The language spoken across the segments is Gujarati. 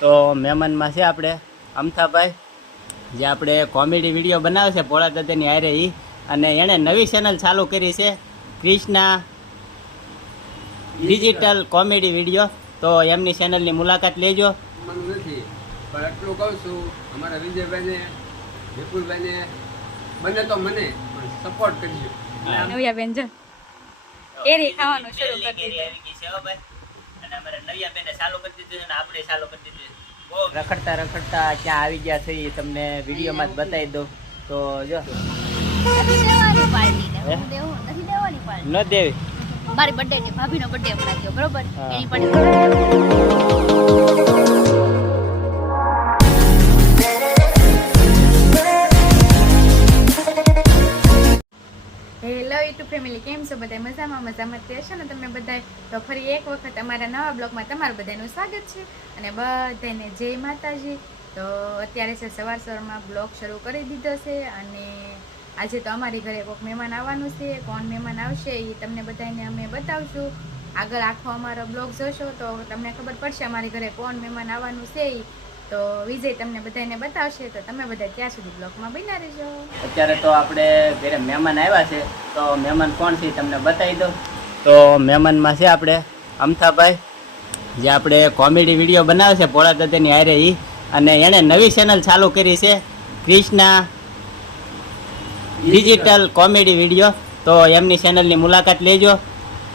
તો મહેમાનમાં છે આપણે અમથાભાઈ જે આપણે કોમેડી વીડિયો બનાવે છે ભોળા દાદાની હારે એ અને એણે નવી ચેનલ ચાલુ કરી છે ક્રિષ્ના ડિજિટલ કોમેડી વીડિયો તો એમની ચેનલની મુલાકાત લેજો. નથી પણ એટલું કહું છું અમારા વિજયભાઈને વિપુલભાઈને બને તો મને પણ સપોર્ટ કરજો. નવ્યા બેન જો. કેરી ખાવાનું શરૂ કરી દીધું. છે ભાઈ. અને અમારે નવિયા બેને ચાલુ કરી દીધું અને આપણે ચાલુ કરી દીધું બહુ રખડતા રખડતા ક્યાં આવી ગયા છે એ તમને વિડીયોમાં જ બતાવી દઉં. તો જો. ન દેવી મારી બર્થડે ની ભાભીનો બર્થડે હમણાં થયો બરોબર? એની પાર્ટી યુટ્યુબ ફેમિલી કેમ છો બધા મજામાં મજામાં રહેશો ને તમે બધા તો ફરી એક વખત અમારા નવા બ્લોગમાં તમારું બધાનું સ્વાગત છે અને બધાને જય માતાજી. તો અત્યારે છે સવાર સવારમાં બ્લોગ શરૂ કરી દીધો છે અને આજે તો અમારી ઘરે કોઈક મહેમાન આવવાનું છે. કોણ મહેમાન આવશે એ તમને બધાને અમે બતાવશું. આગળ આખો અમારો બ્લોગ જોશો તો તમને ખબર પડશે અમારી ઘરે કોણ મહેમાન આવવાનું છે. તો વિજય તમને બધાને બતાવશે, તો તમે બધા ત્યાં સુધી બ્લોગમાં બન્યા રહેજો. અત્યારે તો આપણે ઘરે મહેમાન આવ્યા છે, તો મહેમાન કોણ છે તમને બતાવી દો તો મહેમાનમાં છે આપણે અમથાભાઈ, જે આપણે કોમેડી વીડિયો બનાવે છે ભોળા દાદાની હારે એ અને એણે નવી ચેનલ ચાલુ કરી છે ક્રિષ્ના ડિજિટલ કોમેડી વીડિયો તો એમની ચેનલની મુલાકાત લેજો.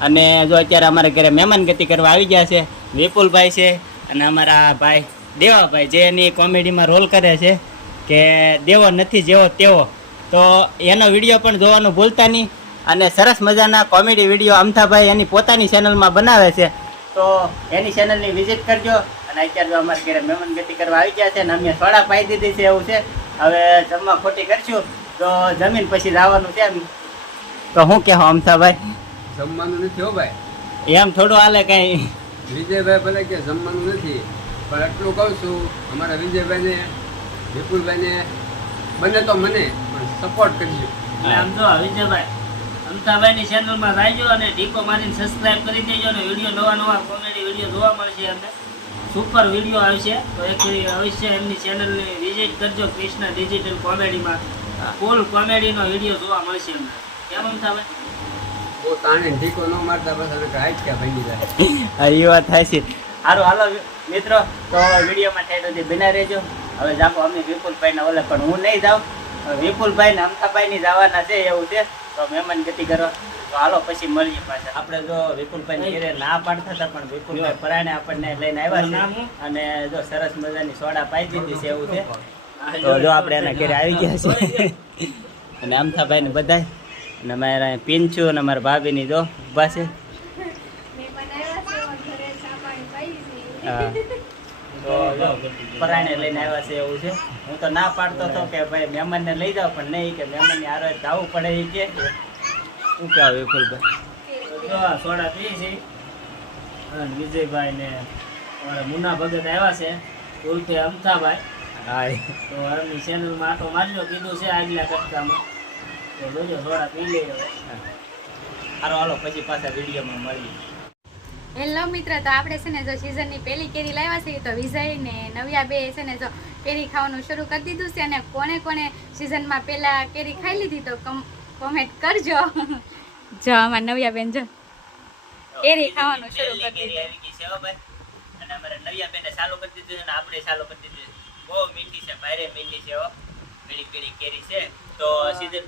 અને જો અત્યારે અમારા ઘરે મહેમાન ગતિ કરવા આવી ગયા છે, વિપુલભાઈ છે, અને અમારા ભાઈ દેવાભાઈ જે એની કોમેડીમાં રોલ કરે છે કે દેવો નથી જેવો તેવો. તો એનો વીડિયો પણ જોવાનું ભૂલતા નહીં અને સરસ મજાના કોમેડી વીડિયો અમથાભાઈ એની પોતાની ચેનલમાં બનાવે છે. તો એની ચેનલની વિઝિટ કરજો અને અત્યારે અમારે ઘરે મહેમાન ગતિ કરવા આવી ગયા છે અને અમે સોડા પાઈ દીધી છે એવું છે. હવે જમવા ખોટી કરશું. તો જમીન પછી લાવવાનું છે તો શું કહેવો અમથાભાઈ? જમવાનું નથી હો ભાઈ. એમ થોડું હાલે કઈ. વિજયભાઈ ભલે કે જમવાનું નથી. પણ એટલું કહું છું અમારા વિજયભાઈને વિપુલભાઈને બને તો મને પણ સપોર્ટ કરજો. આમ જો વિજયભાઈ અમતાભાઈની ચેનલમાં જાયજો અને ટીકો મારીને સબસ્ક્રાઇબ કરી દેજો અને વીડિયો નવા નવા કોમેડી વીડિયો જોવા મળશે અમને સુપર વીડિયો આવશે તો એક અવશ્ય એમની ચેનલને વિઝિટ કરજો કૃષ્ણ ડિજિટલ કોમેડીમાં ફૂલ કોમેડીનો વીડિયો જોવા મળશે અમને કેમ અમતાભાઈ? બહુ તાણે ઢીકો ન મારતા બસ હાઈટ ક્યાં ભાઈ જાય. હા એ વાત થાય છે. સારું હાલો મિત્રો. તો વિડીયોમાં ઠેઠ સુધી બિના રહેજો. હવે જાકો અમે વિપુલભાઈને ઓલે પણ હું નહીં જાઉં. વિપુલભાઈ ને અમથાભાઈ ની જવાના છે એવું છે. તો મહેમાન ગતિ કરો. તો હાલો પછી મળીએ પાછા. આપણે જો વિપુલભાઈ ઘેરે ના પાડતા હતા પણ વિપુલભાઈ પરાણે આપણને લઈને આવ્યા છે. અને જો સરસ મજાની સોડા પાઈ દીધી છે એવું છે. તો જો આપણે એના ઘરે આવી ગયા છે અને અમથાભાઈ ને બધાય અને મારા છું અને મારા ભાભીની જો ઊભા છે હા. તો જો પરાણે લઈને આવ્યા છે એવું છે. હું તો ના પાડતો હતો કે ભાઈ મહેમાનને લઈ જાવ પણ નહીં કે મહેમાનની હારે જવું પડે એ કે. શું કહેવાય વિપુલભાઈ? જો સોડા પી છે અને વિજયભાઈ ને અમારા મુન્ના ભગત આવ્યા છે. ઉલ્ફે અમથાભાઈ. હા તો એમની ચેનલમાં આટો મારજો કીધું છે આગલા કટકામાં. તો જોજો સોડા પી લઈ હવે. હારો હાલો પછી પાછા વિડીયોમાં મળીએ. હેલો મિત્ર. તો આપણે છે ને જો સિઝનની પહેલી કેરી લાવ્યા છીએ તો વિજય ને નવ્યા બે છે ને જો કેરી ખાવાનું શરૂ કરી દીધું છે અને કોને કોને સિઝનમાં પહેલાં કેરી ખાઈ લીધી તો કોમેન્ટ કરજો. જો અમારા નવ્યા બેન જો કેરી ખાવાનું શરૂ કરી દીધું આવી ગઈ છે હો ભાઈ. અને અમારે નવિયા બેને ચાલુ કરી દીધું અને આપણે ચાલુ કરી દીધું બહુ મીઠી છે ભારે મીઠી છે પીળી પીળી કેરી છે. તો સીઝન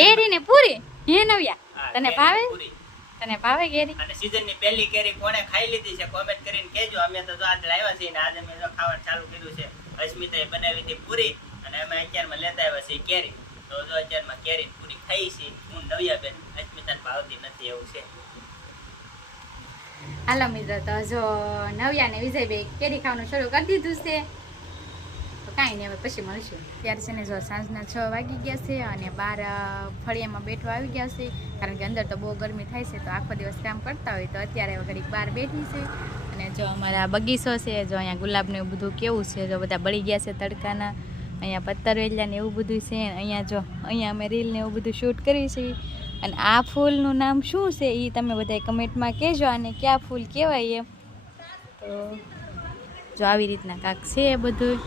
કેરી ને પૂરી હે નવ્યા? તને ભાવે? પૂરી. તને ભાવે કેરી? અને સીઝનની પહેલી કેરી કોણે ખાઈ લીધી છે કોમેન્ટ કરીને કેજો અમે તો આજ લાવ્યા છીએ ને આજે મેં જો ખાવાનું ચાલુ કર્યું છે. અસ્મિતાએ બનાવી હતી પૂરી અને અમે અત્યારમાં લેતા આવ્યા છીએ કેરી. તો જો અત્યારમાં કેરી પૂરી ખાઈ છે હું નવિયા બેન અસ્મિતાને ભાવતી નથી એવું છે. હાલો મિત્ર તો જો નવ્યા ને વિજયભાઈ કેરી ખાવાનું શરૂ કરી દીધું છે. કાંઈ નહીં, હવે પછી મળશું. ત્યારે છે ને જો સાંજના છ વાગી ગયા છે અને બાર ફળિયામાં બેઠવા આવી ગયા છે. કારણ કે અંદર તો બહુ ગરમી થાય છે, તો આખો દિવસ કામ કરતા હોય. તો અત્યારે હવે ઘડીક બહાર બેઠી છે. અને જો અમારા બગીચો છે, જો અહીંયા ગુલાબને એવું બધું કેવું છે, જો બધા બળી ગયા છે તડકાના. અહીંયા પત્તર વેલ્યા ને એવું બધું છે. અહીંયા જો, અહીંયા અમે રીલ ને એવું બધું શૂટ કરી છે. અને આ ફૂલનું નામ શું છે એ તમે બધા કમેન્ટમાં કહેજો. અને કયા ફૂલ કહેવાય એમ તો જો આવી રીતના કાંક છે બધું.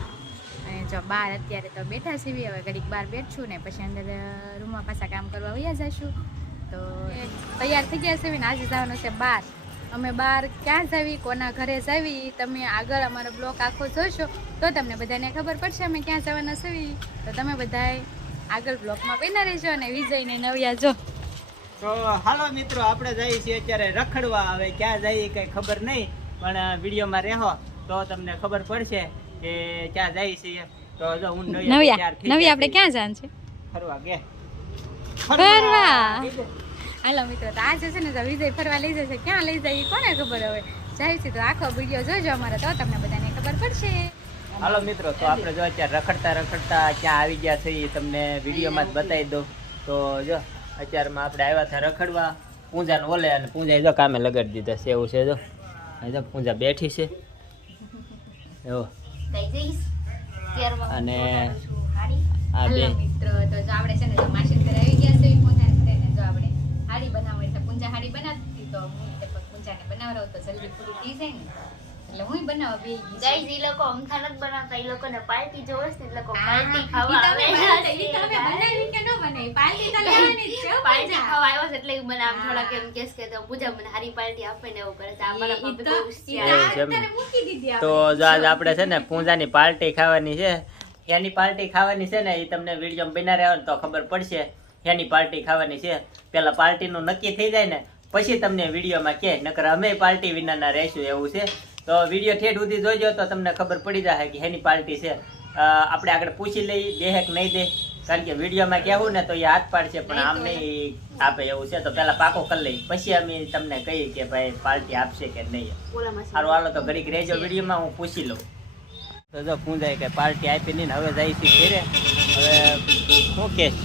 જો બહાર અત્યારે તો બેઠા છીએ હવે ઘડીક બહાર બેઠશું ને પછી અંદર રૂમમાં પાછા કામ કરવા વયા જશું તો એ તૈયાર થઈ ગયા છે ને આજે જવાનું છે બહાર અમે બહાર ક્યાં જાવી કોના ઘરે જાવી તમે આગળ અમારો બ્લોક આખો જોશો તો તમને બધાને ખબર પડશે અમે ક્યાં જવાના છીએ તો તમે બધાએ આગળ બ્લોકમાં બના રહેજો અને વિજયને નવ્યા જો. તો હાલો મિત્રો આપણે જઈએ છીએ અત્યારે રખડવા. હવે ક્યાં જઈએ કંઈ ખબર નહીં પણ વિડીયોમાં રહો તો તમને ખબર પડશે કે ક્યાં જઈએ છીએ. નવ્યા ગયા આપણે ક્યાં જવાનું છે. ફરવા ગે ફરવા. હાલો મિત્રો તો આજે છે ને તો વિજય ફરવા લઈ જશે. ક્યાં લઈ જાય કોને ખબર હવે? જાય છે તો આખો વીડિયો જોજો અમારો તો તમને બધાને ખબર પડશે. હાલો મિત્રો તો આપણે જો અત્યારે રખડતા રખડતા ક્યાં આવી ગયા છે એ તમને વિડીયોમાં જ બતાવી દો તો જો અત્યારમાં આપણે આવ્યા હતા રખડવા. પૂંજાને ઓલે અને પૂંજા જો કામે લગાડી દીધા છે એવું છે જો. પૂંજા બેઠી છે. એવો અને આ બે. મિત્રો તો જો આપણે છે ને તો માસી ઘરે આવી ગયા છે પોતાને છે ને જો આપણે હાડી બનાવવાની છે. પૂંજા હાડી બનાવતી તો હું પૂંજાને બનાવરાવ તો જલ્દી પૂરી થઈ જાય ને. એટલે હું બનાવવા બે ગઈ. છું. ગાઈઝ ઈ લોકો અમથા નથી બનાવતા. ઈ લોકોને પાર્ટી જોવે છે એટલે લોકો પાર્ટી ઈ ખાવા તમે આવેલા તમે બનાવી કે ન બનાવી? પાર્ટી તો લેવાની જ છે, પાર્ટી ખાવા આવ્યો છે એટલે મને આમ થોડા કેમ કેસ કે તો પૂજા મને હારી પાર્ટી આપે ને એવું કરે છે. આ મારા ભાભી તો- બહુ ઈ છે. છે. અત્યારે મૂકી દીધી તો આજ આપણે છે ને પૂજાની પાર્ટી ખાવાની છે. એની પાર્ટી ખાવાની છે ને એ તમને વીડિયો બના રહ્યો ને તો ખબર પડશે. એની પાર્ટી ખાવાની છે. પેલા પાર્ટીનું નક્કી થઈ જાય ને પછી તમને વિડીયોમાં કે નકર અમે પાર્ટી વિનાના રહેશું એવું છે. તો વીડિયો ઠેઠ સુધી જોજો તો તમને ખબર પડી જશે કે એની પાર્ટી છે. આપણે આગળ પૂછી લઈ દે કે નહીં દે. કારણ કે વિડીયોમાં કહેવું ને તો એ હાથ પાડશે પણ આમ નહીં આપે એવું છે તો પેલા પાકો કરી લઈ પછી અમે તમને કહીએ કે ભાઈ પાર્ટી આપશે કે નહીં. સારું હાલો તો ઘડીક રહેજો વિડીયોમાં હું પૂછી લઉં. તો જો પૂંજાએ કે પાર્ટી આપી નહીં ને હવે જાય છે ઘેરે. હવે શું કહેશ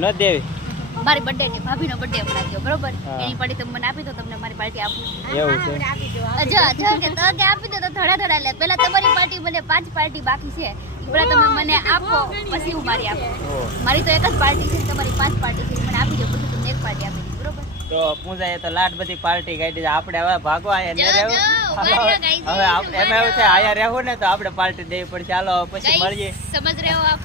ન દેવું. મારી બર્થડે ની ભાભીનો બર્થડે હમણાં થયો બરોબર? એની પાર્ટી તમે મને આપી દો તમને મારી પાર્ટી આપું. એવું છે? આપી દો, જો જો કે તો કે આપી દો તો થોડા થોડા લે. પેલા તમારી પાર્ટી મને પાંચ પાર્ટી બાકી છે. પહેલા તમે મને આપો પછી હું મારી આપું. મારી તો એક જ પાર્ટી છે તમારી પાંચ પાર્ટી છે મને આપી દો પછી તમને એક પાર્ટી આપી બરોબર? તો એ તો લાટ બધી પાર્ટી કાઢી આપણે હવે ભાગવા આયા ન રહેવું હવે એમાં એવું છે આયા રહેવું ને તો આપણે પાર્ટી દેવી પડશે. ચાલો પછી મળીએ. સમજ રહ્યો આપ